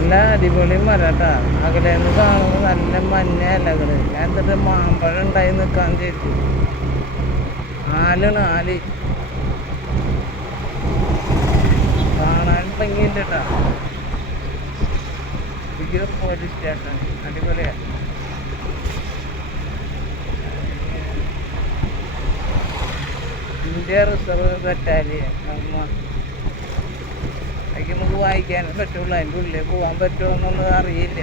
അടിപൊളി മരട്ടാ. അകലേന്ന് കാണുന്നത് നല്ല മഞ്ഞ ഇലകൾ ഞാൻ എന്നിട്ട് മാമ്പഴം ഉണ്ടായി നിൽക്കാൻ ചെയ്തു ആലാണ് ആൽ കാണാൻ ഭംഗിയില്ല കേട്ടാ ഇത് പോലീസ് സ്റ്റേഷൻ അടിപൊളിയാ. ഇന്ത്യ റിസർവ് ബറ്റാലിയൻ അതൊക്കെ നമുക്ക് വായിക്കാനും പറ്റുള്ളൂ. അതിന്റെ ഉള്ളിൽ പോകാൻ പറ്റുമോ എന്നുള്ളത് അറിയില്ല.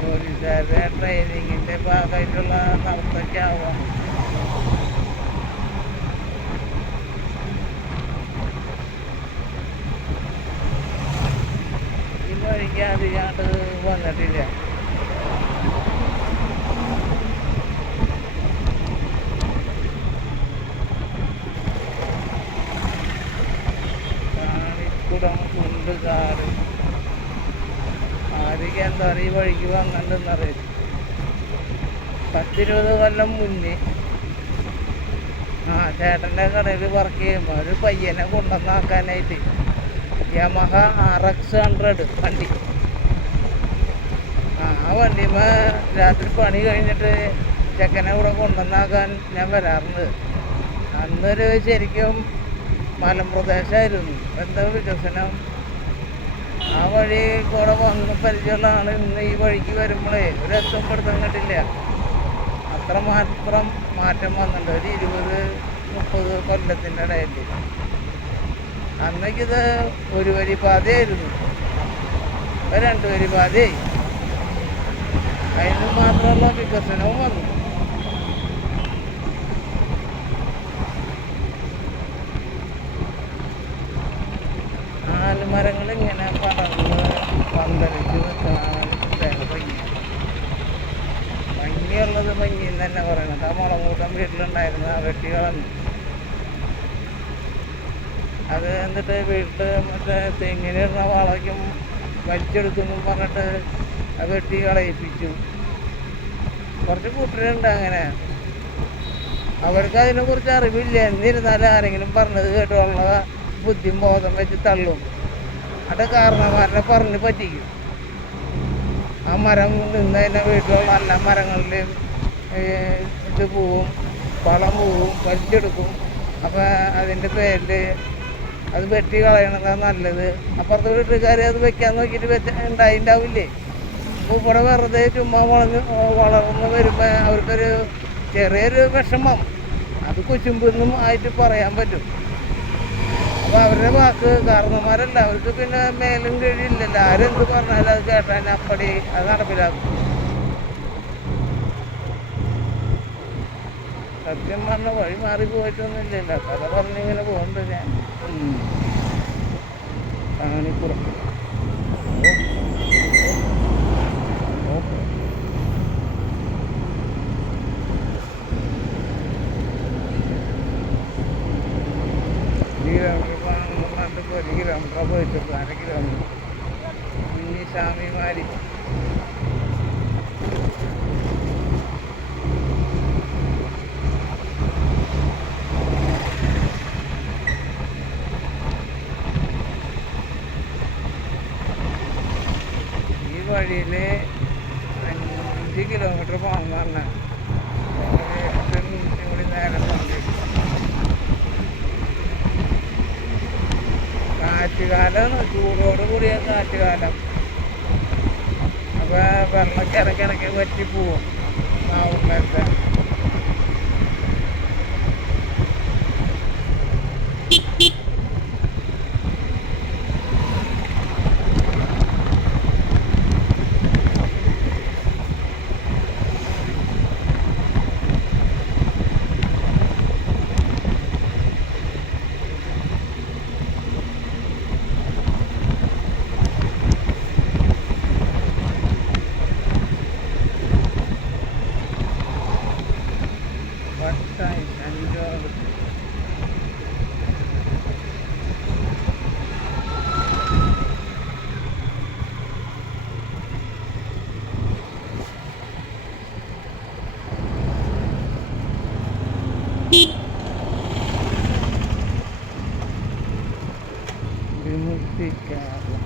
പോലീസുകാരുടെ ട്രെയിനിങ്ങിന്റെ ഭാഗമായിട്ടുള്ള നടത്തൊക്കെ ആവാം. ഈ വഴിക്ക് അധികമായിട്ട് വന്നിട്ടില്ല. കാണിക്കുടം ഉണ്ട് കാറ് ആരൊക്കെ എന്താ പറയുക വഴിക്ക് വന്നിട്ടുണ്ടെന്ന് വന്നിട്ടുണ്ടെന്നറിയാം. പത്തിരുപത് കൊല്ലം മുന്നേ ആ ചേട്ടന്റെ കടയിൽ വർക്ക് ചെയ്യുമ്പോൾ ഒരു പയ്യനെ കൊണ്ടുവന്നാക്കാനായിട്ട് യമഹ ആർ എക്സ് ഹൺഡ്രഡ് വണ്ടി. ആ വണ്ടിമ്മ രാത്രി പണി കഴിഞ്ഞിട്ട് ചെക്കനെ കൂടെ കൊണ്ടുവന്നാക്കാൻ ഞാൻ വരാറുണ്ട്. അന്നൊരു ശരിക്കും മലമ്പ്രദേശമായിരുന്നു എന്താ വികസനം? ആ വഴി കൂടെ വന്ന് പരിചയമുള്ള ആൾ ഇന്ന് ഈ വഴിക്ക് വരുമ്പോഴേ ഒരു എത്തുമ്പോഴത്തും കണ്ടില്ല അത്രമാത്രം മാറ്റം വന്നിട്ടുണ്ട്. ഒരു ഇരുപത് മുപ്പത് കൊല്ലത്തിന്റെ ഇടയിൽ അന്നേക്കിത് ഒരു വരി പാതയായിരുന്നു ഇപ്പം വരി പാതയായി അതിന് മാത്രമുള്ള വികസനവും വന്നു. ആൽമരങ്ങൾ ഇങ്ങനെ പടർന്ന് പന്തലിച്ച് ഭംഗി. ഭംഗിയുള്ളത് ഭംഗി തന്നെ പറയണത് ആ മുളകൂട്ടം വീട്ടിലുണ്ടായിരുന്ന ആ വെട്ടികളന്ന്. അത് എന്നിട്ട് വീട്ടിൽ മറ്റേ തെങ്ങിനിടുന്ന വളയ്ക്കും വലിച്ചെടുക്കുന്നു പറഞ്ഞിട്ട് വെട്ടി കളയിപ്പിച്ചു. കുറച്ച് കൂട്ടരുണ്ട് അങ്ങനെ. അവർക്ക് അതിനെക്കുറിച്ച് അറിവില്ല. എന്നിരുന്നാലും ആരെങ്കിലും പറഞ്ഞത് കേട്ടുള്ള ബുദ്ധിയും ബോധം വെച്ച് തള്ളും. അത് കാരണന്മാരനെ പറഞ്ഞ് പറ്റിക്കും. ആ മരം നിന്നതിന്റെ വീട്ടിലുള്ള എല്ലാ മരങ്ങളിലും ഇത് പോവും പളം പോവും വലിച്ചെടുക്കും. അപ്പം അതിന്റെ പേരിൽ അത് വെട്ടി കളയണതാണ് നല്ലത്. അപ്പുറത്തെ വീട്ടുകാർ അത് വെക്കാൻ നോക്കിയിട്ട് വെച്ച ഉണ്ടായിണ്ടാവില്ലേ? അപ്പോൾ ഇവിടെ വെറുതെ ചുമ്മാ വളഞ്ഞ് വളർന്ന് വരുമ്പോൾ അവർക്കൊരു ചെറിയൊരു വിഷമം. അത് കുശുമ്പെന്നും ആയിട്ട് പറയാൻ പറ്റും. അപ്പോൾ അവരുടെ വാക്ക് കാരണന്മാരല്ല അവർക്ക് പിന്നെ മേലും കീഴില്ലല്ലോ. ആരെന്ത് പറഞ്ഞാലും അത് കേട്ടാൽ അപ്പടി അത് നടപ്പിലാക്കും. സത്യം പറഞ്ഞ വഴി മാറി പോയിട്ടൊന്നുമില്ലല്ലോ. കഥ പറഞ്ഞിങ്ങനെ പോകുന്നുണ്ട് ഞാൻ ഉം. കാണിപ്പുറം ഒരു കിലോമീറ്റർ പോയിട്ടുള്ളൂ അര കിലോമീറ്റർ കുഞ്ഞി സ്വാമിമാരി ഈ വഴിയിൽ അഞ്ച് കിലോമീറ്റർ പോകാൻ പറഞ്ഞ എട്ട് മിനിറ്റും കൂടി നേരം വണ്ടി കാറ്റുകാലമാണ് ചൂടോട് കൂടിയ കാറ്റുകാലം. അപ്പോൾ വെള്ളം ഇടയ്ക്ക് വറ്റി പോവും. മാവുമ്പൊക്കെ വിമുക്തിക്കാറ്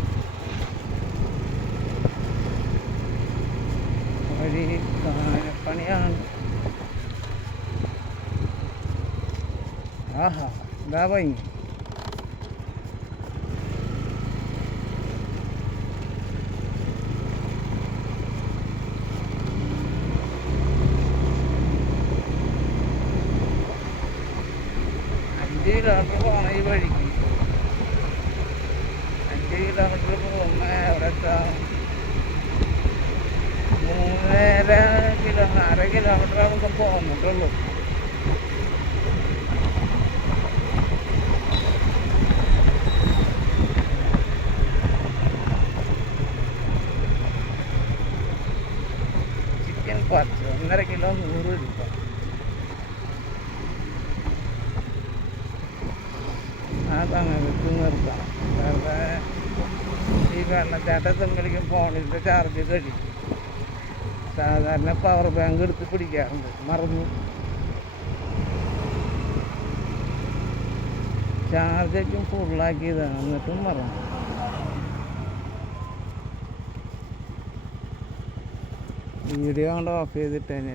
വഴി പണിയാണ് ആഹാ ഇതാ ഭംഗി അഞ്ച് കിലോമീറ്റർ പോകണം ഈ വഴിക്ക് മൂന്നര കിലോ അര കിലോമീറ്റർ നമുക്ക് പോന്നിട്ടുള്ളൂ ചിക്കൻ പത്ത് ഒന്നര കിലോ നൂറ് രൂപ ആ സമയത്ത് നിർത്താം വെറുതെ വെള്ളച്ചാട്ടം വെള്ളച്ചാട്ടത്തെങ്കിലും ഫോണിന്റെ ചാർജ് കഴിയും സാധാരണ പവർ ബാങ്ക് എടുത്ത് പിടിക്കാറുണ്ട്. മറന്നു. ചാർജൊക്കെ ഫുള്ളാക്കിയതാണ് എന്നിട്ടും മറന്നു. വീഡിയോ കൊണ്ട് ഓഫ് ചെയ്തിട്ട് തന്നെ